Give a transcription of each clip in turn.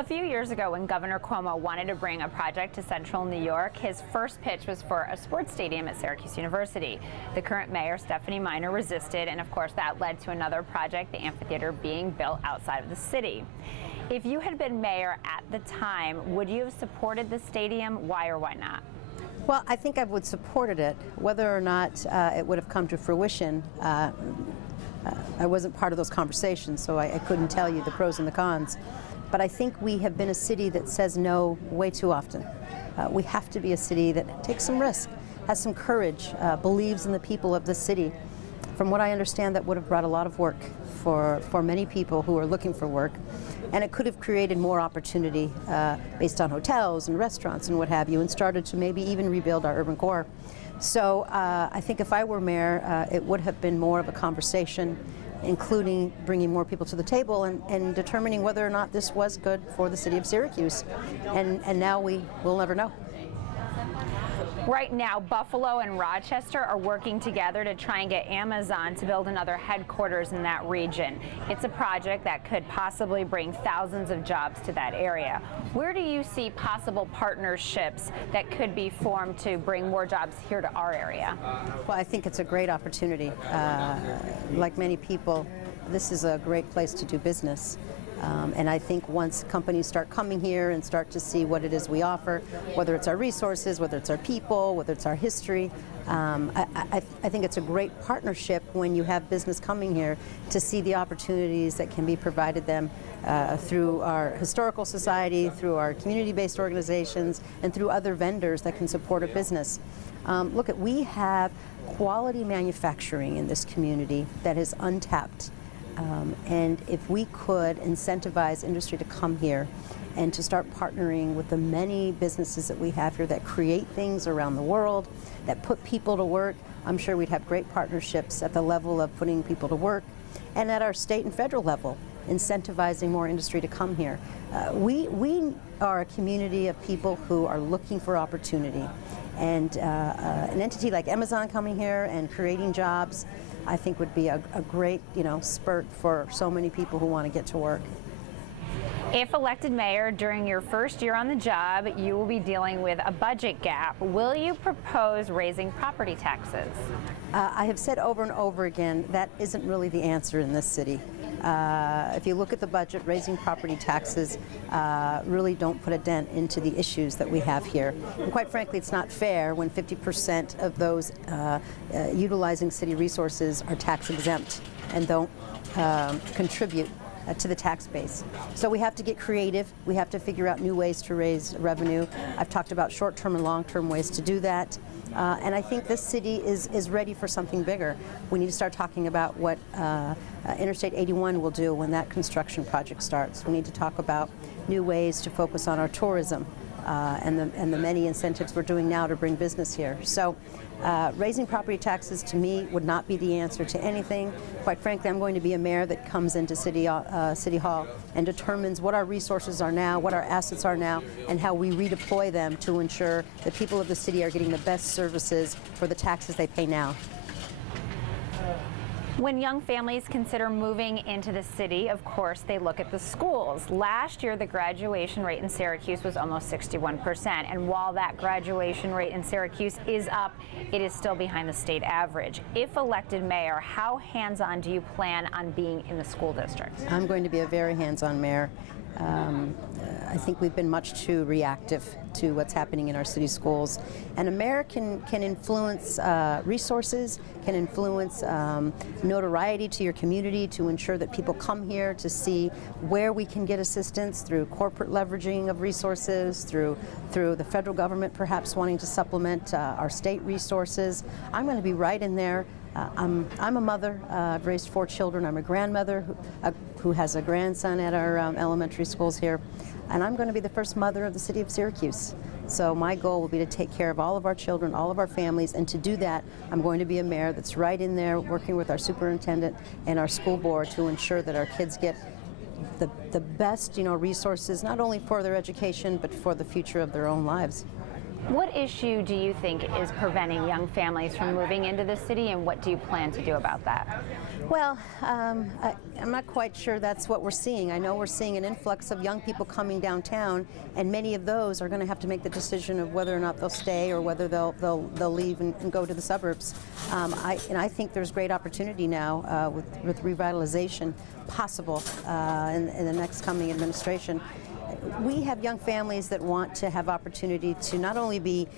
A few years ago, when Governor Cuomo wanted to bring a project to Central New York, his first pitch was for a sports stadium at Syracuse University. The current mayor, Stephanie Miner, resisted, and of course that led to another project, the amphitheater, being built outside of the city. If you had been mayor at the time, would you have supported the stadium? Why or why not? Well, I think I would have supported it. Whether or not it would have come to fruition, I wasn't part of those conversations, so I couldn't tell you the pros and the cons. But I think we have been a city that says no way too often. We have to be a city that takes some risk, has some courage, believes in the people of the city. From what I understand, that would have brought a lot of work for many people who are looking for work. And it could have created more opportunity based on hotels and restaurants and what have you, and started to maybe even rebuild our urban core. So I think if I were mayor, it would have been more of a conversation, including bringing more people to the table and determining whether or not this was good for the city of Syracuse. And now we will never know. Right now, Buffalo and Rochester are working together to try and get Amazon to build another headquarters in that region. It's a project that could possibly bring thousands of jobs to that area. Where do you see possible partnerships that could be formed to bring more jobs here to our area? Well, I think it's a great opportunity. Like many people, this is a great place to do business. And I think once companies start coming here and start to see what it is we offer, whether it's our resources, whether it's our people, whether it's our history, I think it's a great partnership when you have business coming here to see the opportunities that can be provided them through our historical society, through our community-based organizations, and through other vendors that can support a business. We have quality manufacturing in this community that is untapped. And if we could incentivize industry to come here and to start partnering with the many businesses that we have here that create things around the world, that put people to work, I'm sure we'd have great partnerships at the level of putting people to work and at our state and federal level, incentivizing more industry to come here. We are a community of people who are looking for opportunity. And an entity like Amazon coming here and creating jobs, I think would be a great, spurt for so many people who want to get to work. If elected mayor during your first year on the job, you will be dealing with a budget gap. Will you propose raising property taxes? I have said over and over again that isn't really the answer in this city. If you look at the budget, raising property taxes really don't put a dent into the issues that we have here. And quite frankly, it's not fair when 50% of those utilizing city resources are tax exempt and don't contribute to the tax base. So we have to get creative. We have to figure out new ways to raise revenue. I've talked about short-term and long-term ways to do that. And I think this city is ready for something bigger. We need to start talking about what Interstate 81 will do when that construction project starts. We need to talk about new ways to focus on our tourism and the many incentives we're doing now to bring business here. So raising property taxes to me would not be the answer to anything. Quite frankly, I'm going to be a mayor that comes into City Hall and determines what our resources are now, what our assets are now, and how we redeploy them to ensure the people of the city are getting the best services for the taxes they pay now. When young families consider moving into the city, of course, they look at the schools. Last year, the graduation rate in Syracuse was almost 61%. And while that graduation rate in Syracuse is up, it is still behind the state average. If elected mayor, how hands-on do you plan on being in the school district? I'm going to be a very hands-on mayor. I think we've been much too reactive to what's happening in our city schools. And a mayor can influence resources, can influence notoriety to your community to ensure that people come here to see where we can get assistance through corporate leveraging of resources, through the federal government perhaps wanting to supplement our state resources. I'm going to be right in there. I'm a mother. I've raised 4 children. I'm a grandmother who has a grandson at our elementary schools here. And I'm going to be the first mother of the city of Syracuse. So my goal will be to take care of all of our children, all of our families, and to do that, I'm going to be a mayor that's right in there working with our superintendent and our school board to ensure that our kids get the best, resources, not only for their education, but for the future of their own lives. What issue do you think is preventing young families from moving into the city, and what do you plan to do about that? Well, I'm not quite sure that's what we're seeing. I know we're seeing an influx of young people coming downtown, and many of those are going to have to make the decision of whether or not they'll stay or whether they'll leave and go to the suburbs. I think there's great opportunity now with revitalization possible in the next coming administration. We have young families that want to have opportunity to not only be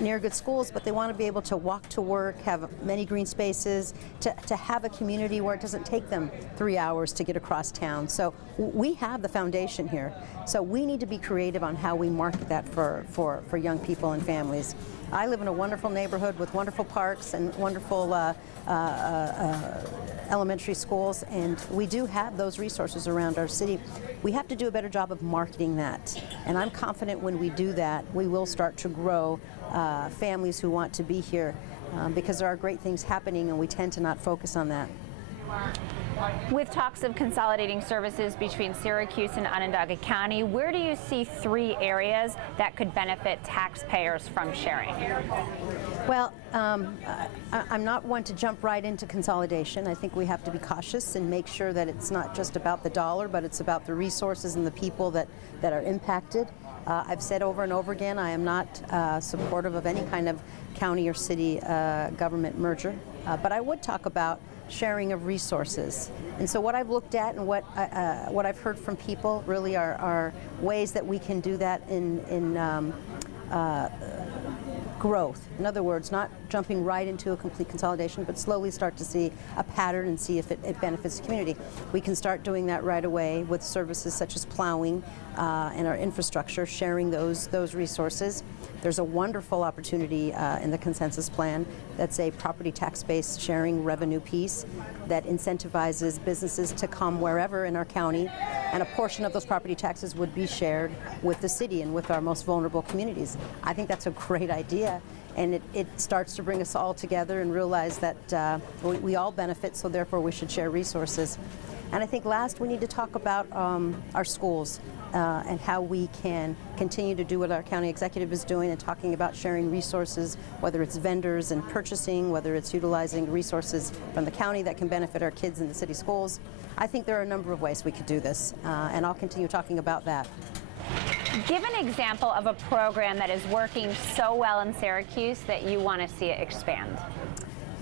near good schools, but they want to be able to walk to work, have many green spaces, to have a community where it doesn't take them 3 hours to get across town. So we have the foundation here. So we need to be creative on how we market that for young people and families. I live in a wonderful neighborhood with wonderful parks and wonderful elementary schools, and we do have those resources around our city. We have to do a better job of marketing that, and I'm confident when we do that, we will start to grow families who want to be here because there are great things happening, and we tend to not focus on that. With talks of consolidating services between Syracuse and Onondaga County, where do you see 3 areas that could benefit taxpayers from sharing? Well, I'm not one to jump right into consolidation. I think we have to be cautious and make sure that it's not just about the dollar, but it's about the resources and the people that are impacted. I've said over and over again, I am not supportive of any kind of county or city government merger, but I would talk about sharing of resources. And so what I've looked at and what I've heard from people really are ways that we can do that in growth. In other words, not jumping right into a complete consolidation, but slowly start to see a pattern and see if it benefits the community. We can start doing that right away with services such as plowing and our infrastructure, sharing those resources. There's a wonderful opportunity in the consensus plan that's a property tax-based sharing revenue piece that incentivizes businesses to come wherever in our county, and a portion of those property taxes would be shared with the city and with our most vulnerable communities. I think that's a great idea, and it starts to bring us all together and realize that we all benefit, so therefore we should share resources. And I think last we need to talk about our schools and how we can continue to do what our county executive is doing and talking about sharing resources, whether it's vendors and purchasing, whether it's utilizing resources from the county that can benefit our kids in the city schools. I think there are a number of ways we could do this, and I'll continue talking about that. Give an example of a program that is working so well in Syracuse that you want to see it expand.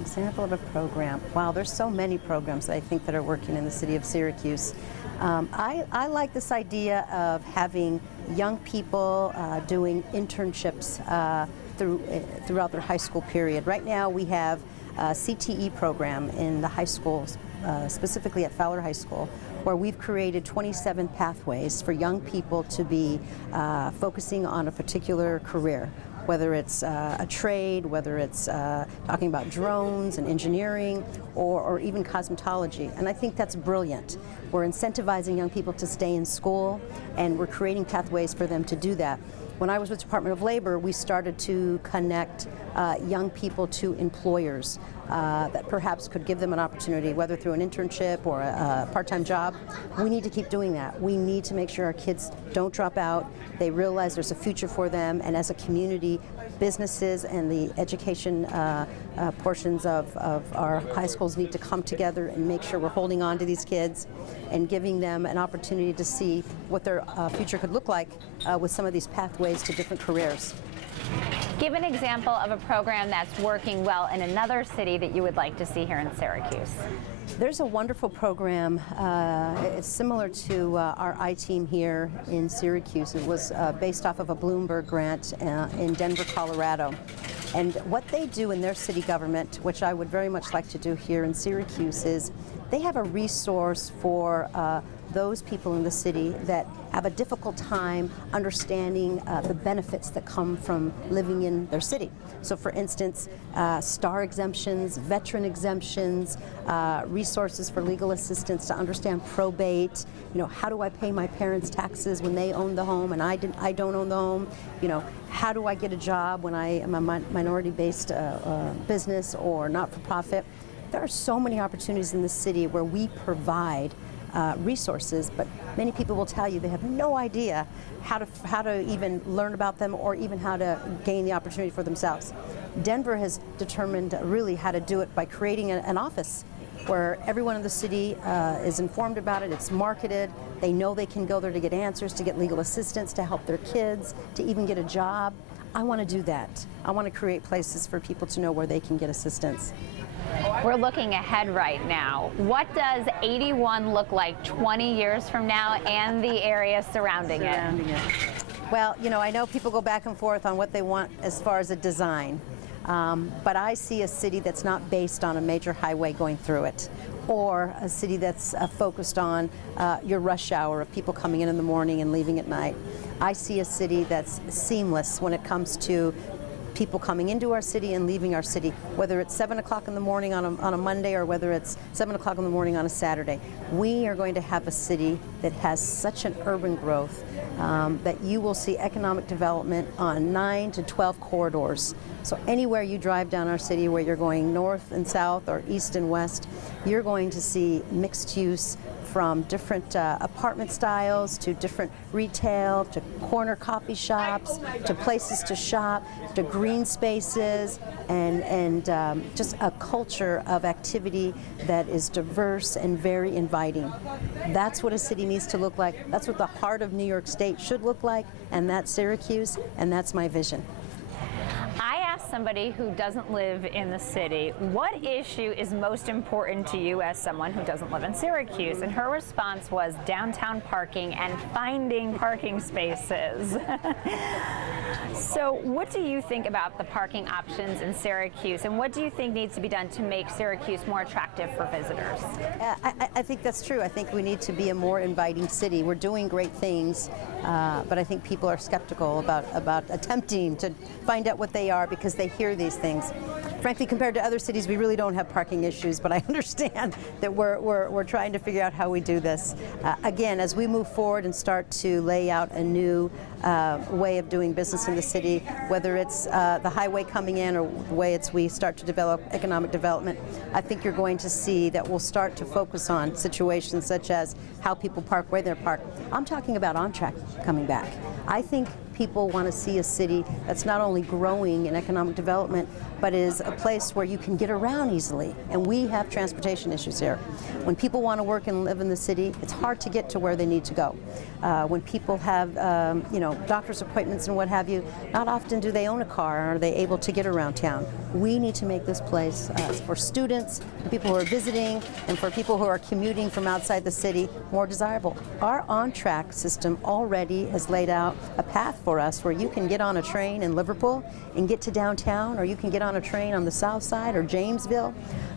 Example of a program. Wow, there's so many programs I think that are working in the city of Syracuse. I like this idea of having young people doing internships throughout their high school period. Right now we have a CTE program in the high schools, specifically at Fowler High School, where we've created 27 pathways for young people to be focusing on a particular career, whether it's a trade, whether it's talking about drones and engineering, or even cosmetology. And I think that's brilliant. We're incentivizing young people to stay in school, and we're creating pathways for them to do that. When I was with the Department of Labor, we started to connect young people to employers that perhaps could give them an opportunity, whether through an internship or a part-time job. We need to keep doing that. We need to make sure our kids don't drop out. They realize there's a future for them, and as a community, businesses and the education portions of our high schools need to come together and make sure we're holding on to these kids and giving them an opportunity to see what their future could look like with some of these pathways to different careers. Give an example of a program that's working well in another city that you would like to see here in Syracuse. There's a wonderful program. It's similar to our I-Team here in Syracuse. It was based off of a Bloomberg grant in Denver, Colorado. And what they do in their city government, which I would very much like to do here in Syracuse, is they have a resource for those people in the city that have a difficult time understanding the benefits that come from living in their city. So for instance, star exemptions, veteran exemptions, resources for legal assistance to understand probate, how do I pay my parents' taxes when they own the home and I don't own the home, how do I get a job when I am a minority-based business or not-for-profit. There are so many opportunities in the city where we provide resources, but many people will tell you they have no idea how to even learn about them or even how to gain the opportunity for themselves. Denver has determined really how to do it by creating an office where everyone in the city is informed about it, it's marketed, they know they can go there to get answers, to get legal assistance, to help their kids, to even get a job. I want to do that. I want to create places for people to know where they can get assistance. We're looking ahead right now. What does 81 look like 20 years from now and the area surrounding it? Well, you know, I know people go back and forth on what they want as far as a design, but I see a city that's not based on a major highway going through it, or a city that's focused on your rush hour of people coming in the morning and leaving at night. I see a city that's seamless when it comes to people coming into our city and leaving our city, whether it's 7 o'clock in the morning on a Monday or whether it's 7 o'clock in the morning on a Saturday. We are going to have a city that has such an urban growth that you will see economic development on 9 to 12 corridors. So anywhere you drive down our city, where you're going north and south or east and west, you're going to see mixed use, from different apartment styles to different retail, to corner coffee shops, to places to shop, to green spaces, and just a culture of activity that is diverse and very inviting. That's what a city needs to look like. That's what the heart of New York State should look like, and that's Syracuse, and that's my vision. I asked somebody who doesn't live in the city, what issue is most important to you as someone who doesn't live in Syracuse? And her response was downtown parking and finding parking spaces. So what do you think about the parking options in Syracuse, and what do you think needs to be done to make Syracuse more attractive for visitors? I think that's true. I think we need to be a more inviting city. We're doing great things, but I think people are skeptical about attempting to find out what they are because they hear these things. Frankly, compared to other cities, we really don't have parking issues, but I understand that we're trying to figure out how we do this. Again, as we move forward and start to lay out a new way of doing business in the city, whether it's the highway coming in or the way we start to develop economic development, I think you're going to see that we'll start to focus on situations such as how people park, where they park. I'm talking about on-track coming back. I think people want to see a city that's not only growing in economic development, but is a place where you can get around easily. And we have transportation issues here. When people want to work and live in the city, it's hard to get to where they need to go. When people have, doctor's appointments and what have you, not often do they own a car or are they able to get around town. We need to make this place for students, for people who are visiting, and for people who are commuting from outside the city more desirable. Our on-track system already has laid out a path for us where you can get on a train in Liverpool and get to downtown, or you can get on a train on the south side or Jamesville,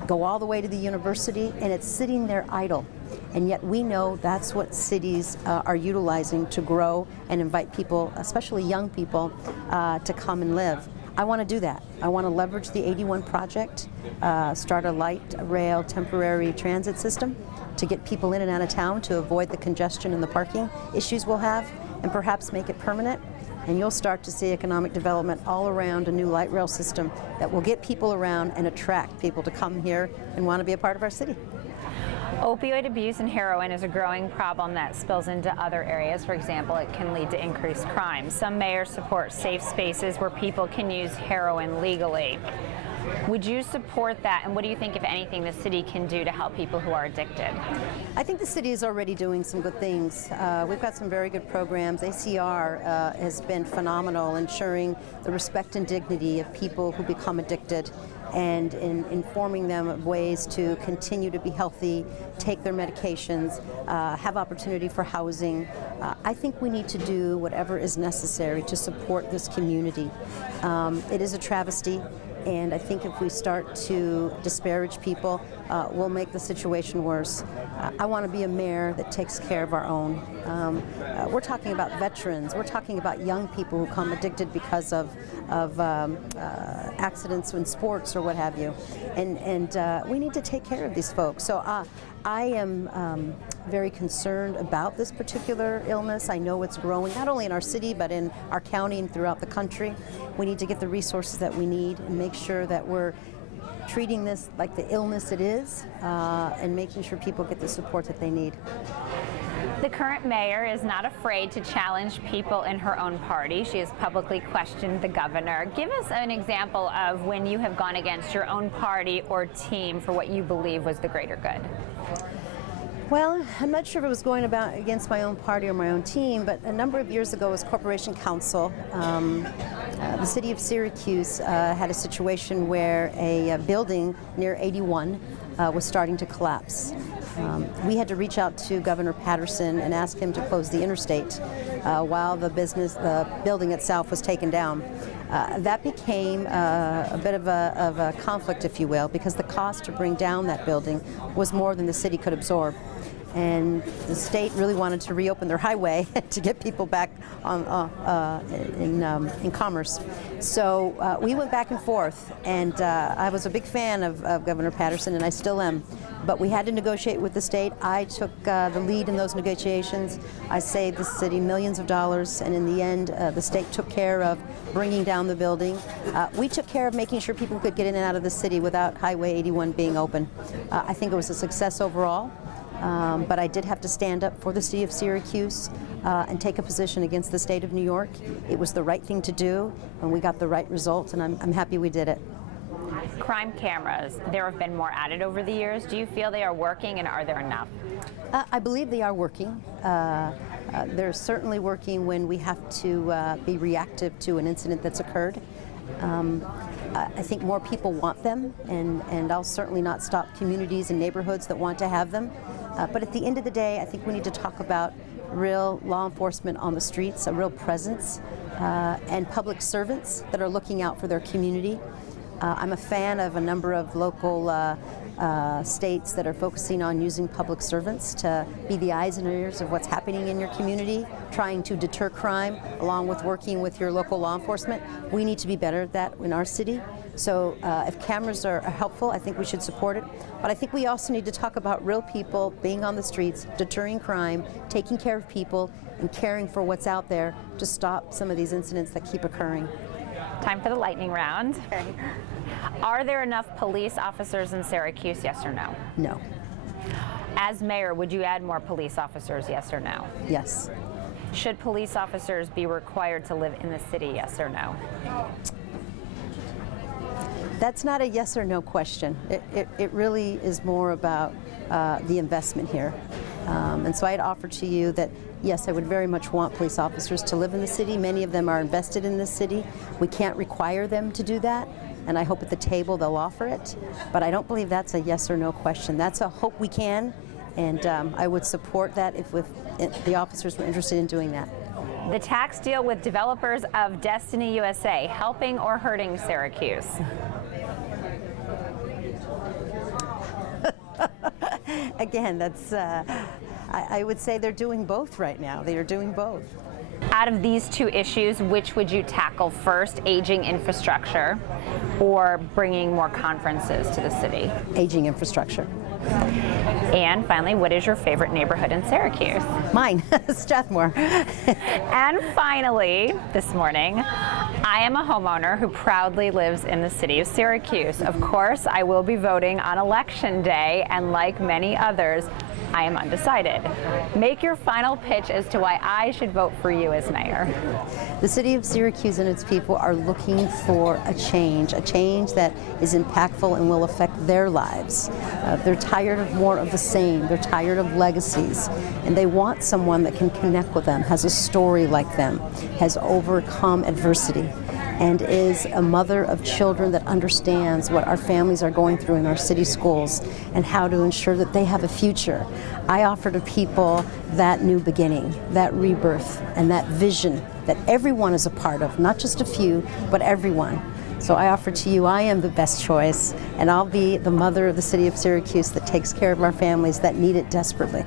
go all the way to the university, and it's sitting there idle. And yet we know that's what cities are utilizing to grow and invite people, especially young people, to come and live. I want to do that. I want to leverage the 81 project, start a light rail temporary transit system to get people in and out of town to avoid the congestion and the parking issues we'll have, and perhaps make it permanent. And you'll start to see economic development all around a new light rail system that will get people around and attract people to come here and want to be a part of our city. Opioid abuse and heroin is a growing problem that spills into other areas. For example, it can lead to increased crime. Some mayors support safe spaces where people can use heroin legally. Would you support that, and what do you think, if anything, the city can do to help people who are addicted? I think the city is already doing some good things. We've got some very good programs. ACR has been phenomenal, ensuring the respect and dignity of people who become addicted, and in informing them of ways to continue to be healthy, take their medications, have opportunity for housing. I think we need to do whatever is necessary to support this community. It is a travesty, and I think if we start to disparage people, we'll make the situation worse. I want to be a mayor that takes care of our own. We're talking about veterans. We're talking about young people who come addicted because of accidents in sports or what have you. And we need to take care of these folks. So I am very concerned about this particular illness. I know it's growing, not only in our city, but in our county and throughout the country. We need to get the resources that we need and make sure that we're treating this like the illness it is, and making sure people get the support that they need. The current mayor is not afraid to challenge people in her own party. She has publicly questioned the governor. Give us an example of when you have gone against your own party or team for what you believe was the greater good. Well, I'm not sure if it was going against my own party or my own team, but a number of years ago as Corporation Counsel, the city of Syracuse had a situation where a building near 81 was starting to collapse. We had to reach out to Governor Patterson and ask him to close the interstate while the building itself was taken down. That became a bit of a conflict, if you will, because the cost to bring down that building was more than the city could absorb. And the state really wanted to reopen their highway to get people back in commerce. So we went back and forth, and I was a big fan of Governor Patterson, and I still am. But we had to negotiate with the state. I took the lead in those negotiations. I saved the city millions of dollars, and in the end, the state took care of bringing down the building. We took care of making sure people could get in and out of the city without Highway 81 being open. I think it was a success overall. But I did have to stand up for the city of Syracuse and take a position against the state of New York. It was the right thing to do, and we got the right result, and I'm happy we did it. Crime cameras, there have been more added over the years. Do you feel they are working, and are there enough? I believe they are working. They're certainly working when we have to be reactive to an incident that's occurred. I think more people want them, and I'll certainly not stop communities and neighborhoods that want to have them. But at the end of the day, I think we need to talk about real law enforcement on the streets, a real presence, and public servants that are looking out for their community. I'm a fan of a number of local states that are focusing on using public servants to be the eyes and ears of what's happening in your community, trying to deter crime, along with working with your local law enforcement. We need to be better at that in our city. So if cameras are helpful, I think we should support it. But I think we also need to talk about real people being on the streets, deterring crime, taking care of people, and caring for what's out there to stop some of these incidents that keep occurring. Time for the lightning round. Okay. Are there enough police officers in Syracuse, yes or no? No. As mayor, would you add more police officers, yes or no? Yes. Should police officers be required to live in the city, yes or no? That's not a yes or no question. It really is more about the investment here. And so I'd offer to you that, yes, I would very much want police officers to live in the city. Many of them are invested in this city. We can't require them to do that, and I hope at the table they'll offer it. But I don't believe that's a yes or no question. That's a hope we can, and I would support that if the officers were interested in doing that. The tax deal with developers of Destiny USA, helping or hurting Syracuse? Again, that's, I would say they're doing both right now. They are doing both. Out of these two issues, which would you tackle first, aging infrastructure or bringing more conferences to the city? Aging infrastructure. And finally, what is your favorite neighborhood in Syracuse? Mine, Strathmore. And finally, this morning, I am a homeowner who proudly lives in the city of Syracuse. Of course, I will be voting on Election Day, and like many others, I am undecided. Make your final pitch as to why I should vote for you as mayor. The city of Syracuse and its people are looking for a change that is impactful and will affect their lives. They're tired of more of the same. They're tired of legacies, and they want someone that can connect with them, has a story like them, has overcome adversity, and is a mother of children that understands what our families are going through in our city schools and how to ensure that they have a future. I offer to people that new beginning, that rebirth, and that vision that everyone is a part of, not just a few, but everyone. So I offer to you, I am the best choice, and I'll be the mother of the city of Syracuse that takes care of our families that need it desperately.